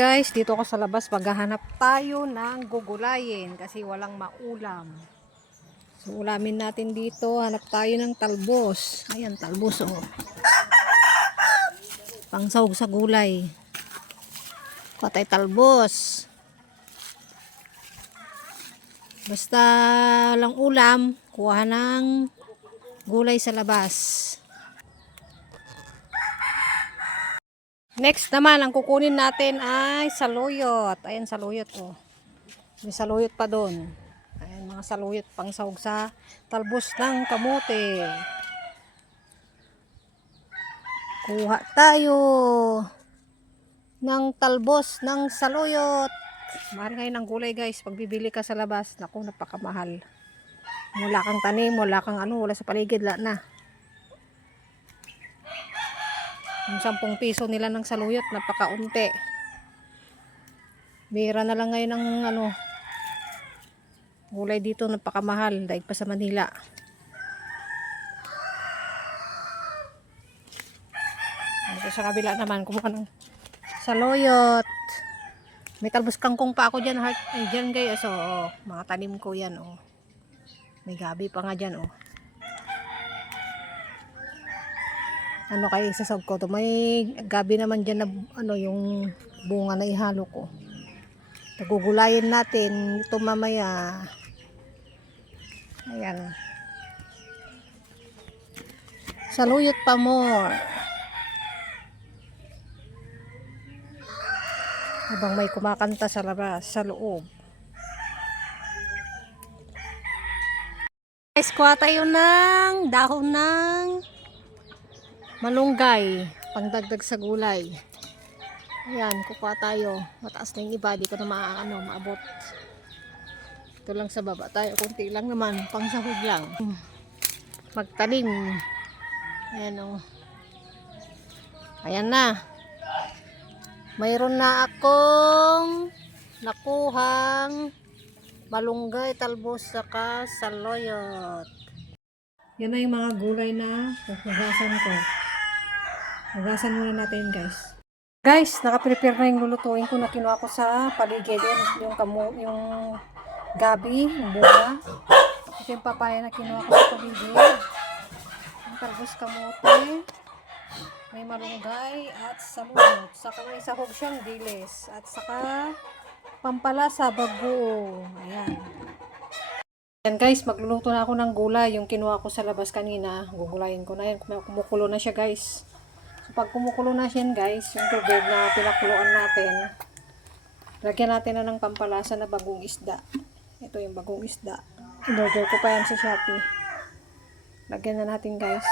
Guys, dito ako sa labas, maghahanap tayo ng gugulayin kasi walang maulam. So ulamin natin dito, hanap tayo ng talbos. Ayan, talbos oh. Pangsahog sa gulay. Patay talbos. Basta lang ulam, kuha ng gulay sa labas. Next naman, ang kukunin natin ay saluyot. Ayan, saluyot oh. May saluyot pa doon. Ayan, mga saluyot pang sahog sa talbos ng kamote. Kuha tayo ng talbos ng saluyot. Mahal ngayon ang gulay guys. Pag bibili ka sa labas, naku, napakamahal. Wala kang tanim, wala kang wala sa paligid, wala na. Yung 10 piso nila ng saluyot, napakaunti. Bira na lang ngayon ang gulay dito, napakamahal dahil pa sa Manila. Dito sa kabila naman, kumuha ng saluyot. May talbos kangkong pa ako dyan, heart. Ay, dyan guys, oh, mga tanim ko yan, oh. May gabi pa nga dyan, oh. Kayo isasawag ko to. May gabi naman dyan na, yung bunga na ihalo ko. Nagugulayin natin ito mamaya. Ayan. Saluyot pa more. Habang may kumakanta sa labas, sa loob. Guys, kuha tayo ng dahon ng malunggay, pangdagdag sa gulay. Ayan, kukuha tayo. Mataas na yung iba, di ko na maabot. Ito lang sa baba tayo, kunti lang naman, pang sahog lang. Magtanim. Ayan o. Ayan na. Mayroon na akong nakuhang malunggay, talbos, saka saluyot. Yan na yung mga gulay na hugasan ko. Hugasan muna natin guys. Guys, naka-prepare na yung lulutuin ko na kinuha ko sa paligid. Yung gabi, yung bunga. Ito yung papaya na kinuha ko sa paligid. Yung talbos kamote. May malunggay at saluyot. Saka may sahog siyang dilis. At saka pampalasa, bagoong. Ayan. Ayan guys, magluluto na ako ng gulay. Yung kinuha ko sa labas kanina, gugulayin ko na yan. Kumukulo na siya guys. So pag kumukulo na siya guys, yung tubig na pinakuluan natin, lagyan natin na ng pampalasa na bagong isda. Ito yung bagong isda. In-order ko pa yan sa Shopee. Lagyan na natin guys.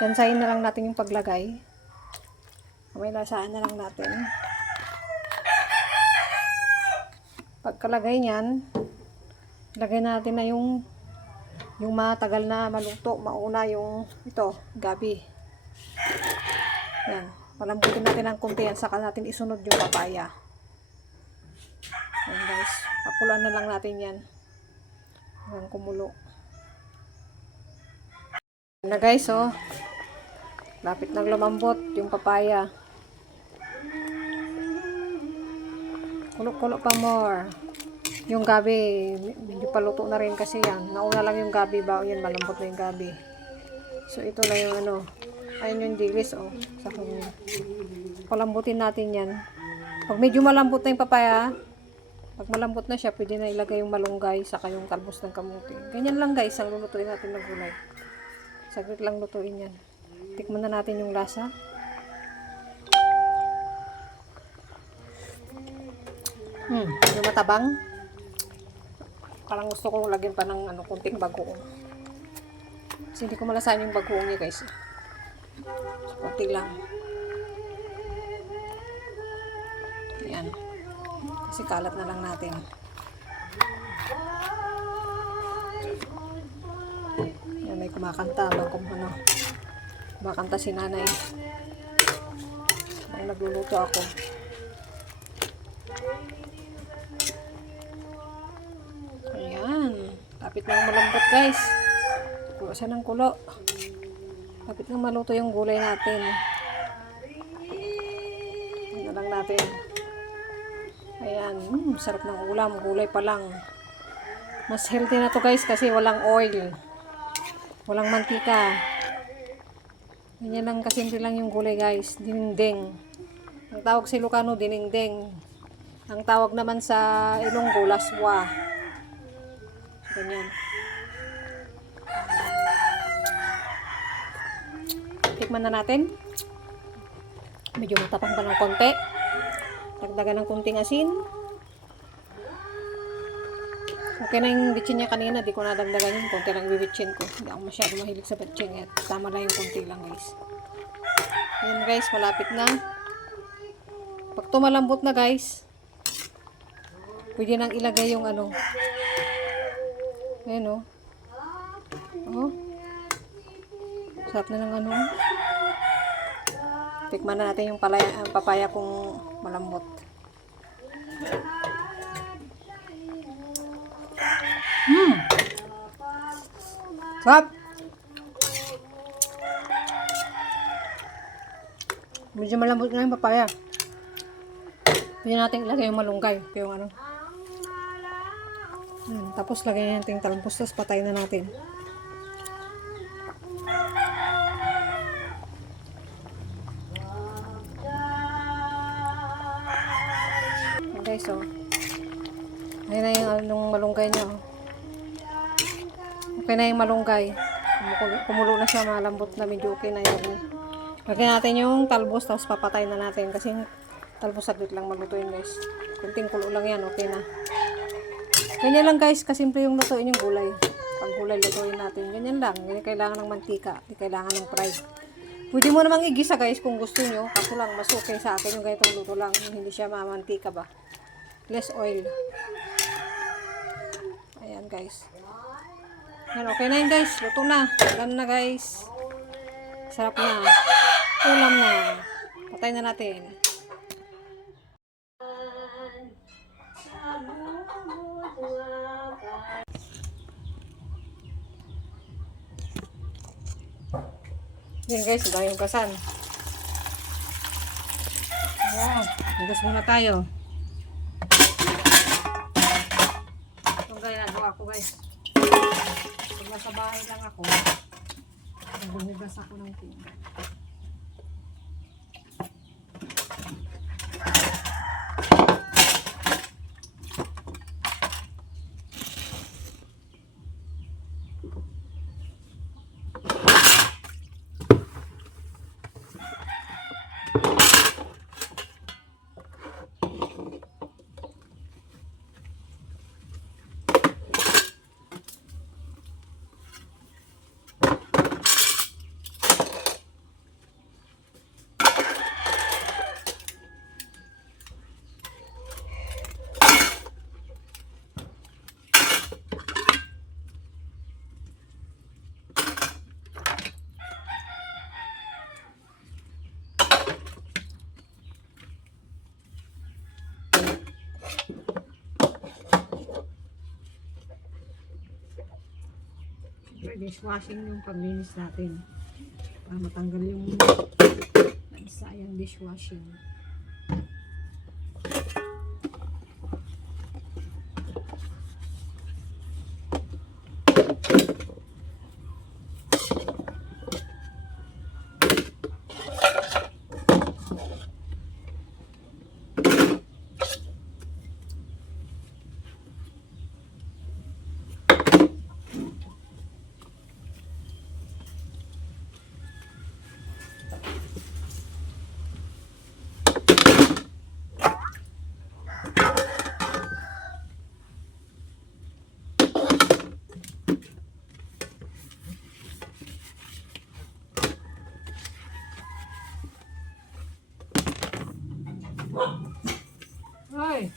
Tsansayin na lang natin yung paglagay. May lasaan na lang natin. Pagkalagay niyan, lagay natin na yung matagal na maluto, mauna yung gabi. Yan, palambutin natin ng konti yan, saka natin isunod yung papaya. Yan guys, pakulan na lang natin yan hanggang kumulo. Yan na guys, oh, lapit nang lumambot yung papaya. Kulo-kulo pa more. Yung gabi, medyo paluto na rin kasi yan. Nauna lang yung gabi ba? Yan, malambot na yung gabi. So, ito na yung ayun yung dilis, oh. Palambutin natin yan. Pag medyo malambot na yung papaya, pag malambot na siya, pwede na ilagay yung malunggay, saka yung talbos ng kamote. Ganyan lang guys, ang lulutuin natin ng gulay. Saglit lang lutuin yan. Tikman na natin yung lasa. Yung matabang. Parang gusto kong lagyan pa ng kunting bagoong. Kasi hindi ko malasahan yung bagoong niya guys. So, kunti lang. Ayan. Kasi kalat na lang natin. Ayan, may kumakanta. Kumakanta si nanay. Ay, nagluluto ako. Lapit na malambot guys. Kuwasan ng kulo. Lapit na maluto yung gulay natin. Ano lang natin. Ayan, sarap ng ulam, gulay pa lang. Mas healthy na to guys kasi walang oil. Walang mantika. Ganyan lang kasimple lang yung gulay guys, dinengdeng. Ang tawag sa Ilocano, dinengdeng. Ang tawag naman sa Ilonggo, laswa. Ganyan. Tikman na natin. Medyo matapang pa ng konti. Dagdagan ng konting asin. Okay na yung bitchin niya kanina. Di ko nadagdagan yun. Konti lang bibitchin ko. Hindi ako masyado mahilig sa bitchin. Tama lang yung konti lang guys. Ayan guys, malapit na. Pag tumalambot na guys, pwede nang ilagay yung ano. Ayan o. Oh. Sarap na ng ano. Tikman na natin yung papaya kung malambot. Sarap! Medyo malambot na yung papaya. Pwede natin ilagay yung malunggay. Yung ano. Tapos lagay natin yung talbos. Tapos patayin na natin. Okay, so ayun na yung anong malunggay niya. Okay na yung malunggay. Kumulo na siya, malambot na, medyo okay na yun. Lagyan natin yung talbos, tapos papatayin na natin. Kasi talbos saglit lang malutuin guys. Kunting kulo lang yan, okay na. Ganyan lang guys, kasimple yung lutuin yung gulay. Pag gulay lutuin natin, ganyan lang. Hindi kailangan ng mantika, hindi kailangan ng fry. Pwede mo namang igisa guys kung gusto nyo. Kaso lang, mas okay sa akin yung ganitong luto lang. Hindi siya mamantika ba. Less oil. Ayan guys. Ayan, okay na yun guys. Luto na. Ulam na guys. Sarap na. Ulam na. Patay na natin. Yan guys, ito yung kasan. Wow, hugas muna tayo. Itong ginagawa ko guys. Pag nasa bahay lang ako, naghuhugas ako ng pinggan. Dishwashing yung paglinis natin para matanggal yung sayang dishwashing. Ay.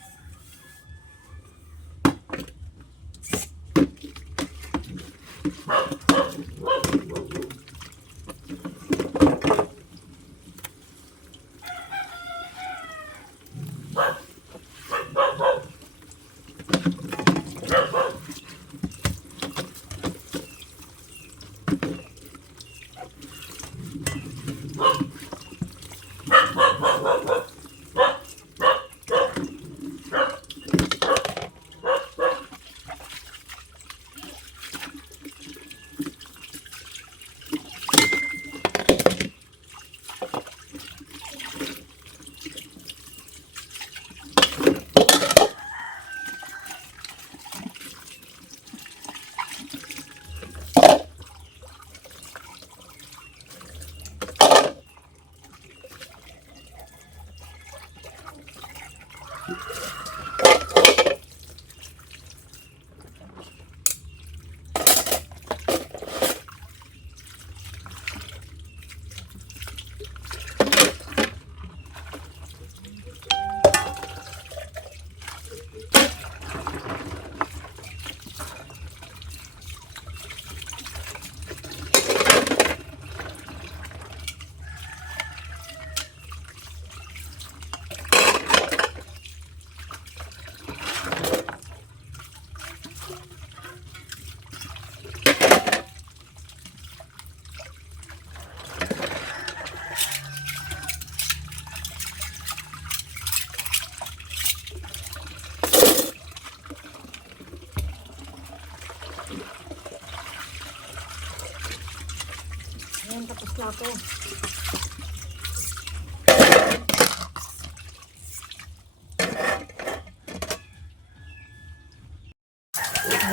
Ayan, tapos na ako.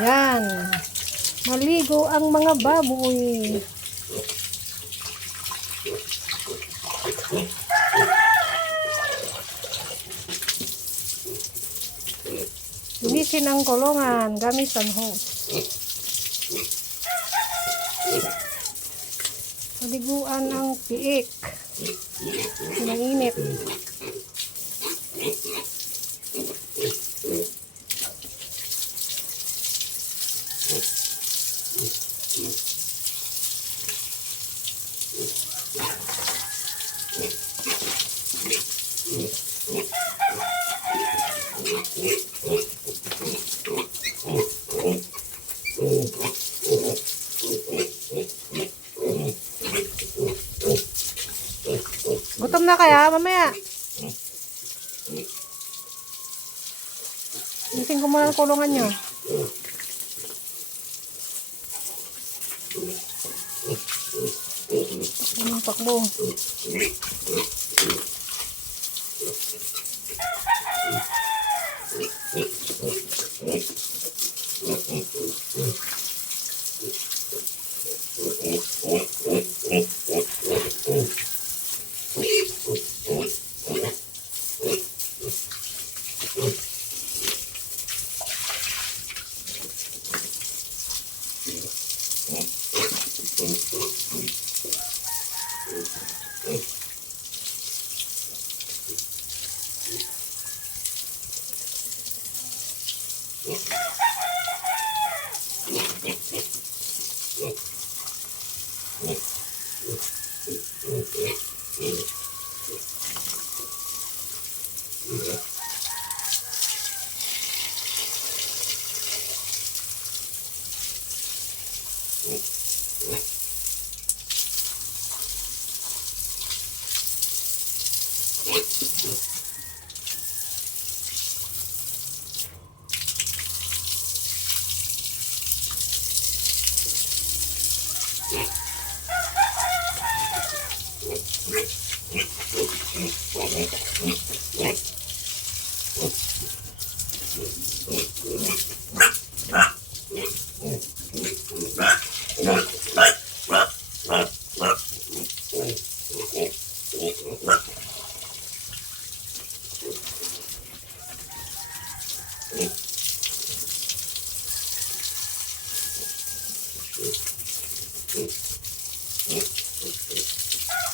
Ayan. Maligo ang mga baboy. Linisin ang kulungan gamit ang hose. Paliguan ang piik. Pinanginit. Gutom na kaya? Mamaya. Linisin ko muna ang kulungan nyo. Takbo.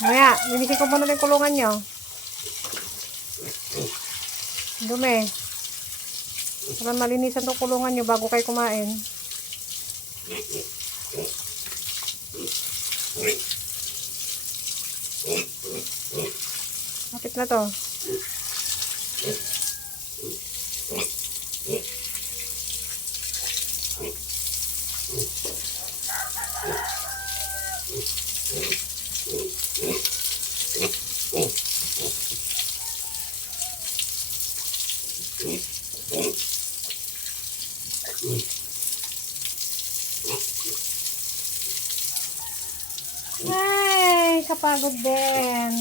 Maya, linisin ko muna yung kulungan nyo. Dumi. Para malinisan itong kulungan nyo bago kayo kumain. Kapit na to. Ay, kapagod din.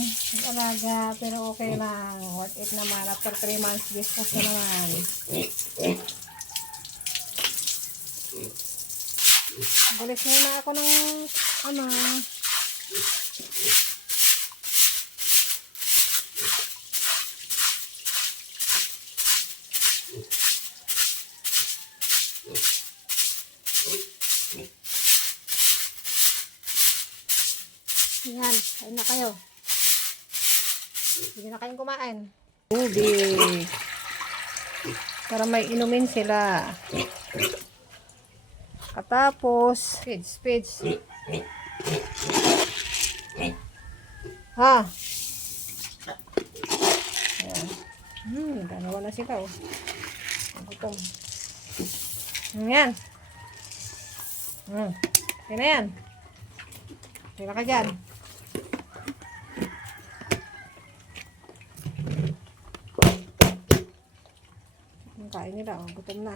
Alaga, pero okay lang. Worth it naman. After 3 months, discuss na naman. Gulis muna ako ng ano. kayo. Hindi na kayong kumain. Tubig. Para may inumin sila. Katapos, speeds. Ha? Ayan. Dalawa na sila, oh. Gutom. Yan. Okay na yan. Tira ka dyan. Ang kain nila, oh. Gutom na.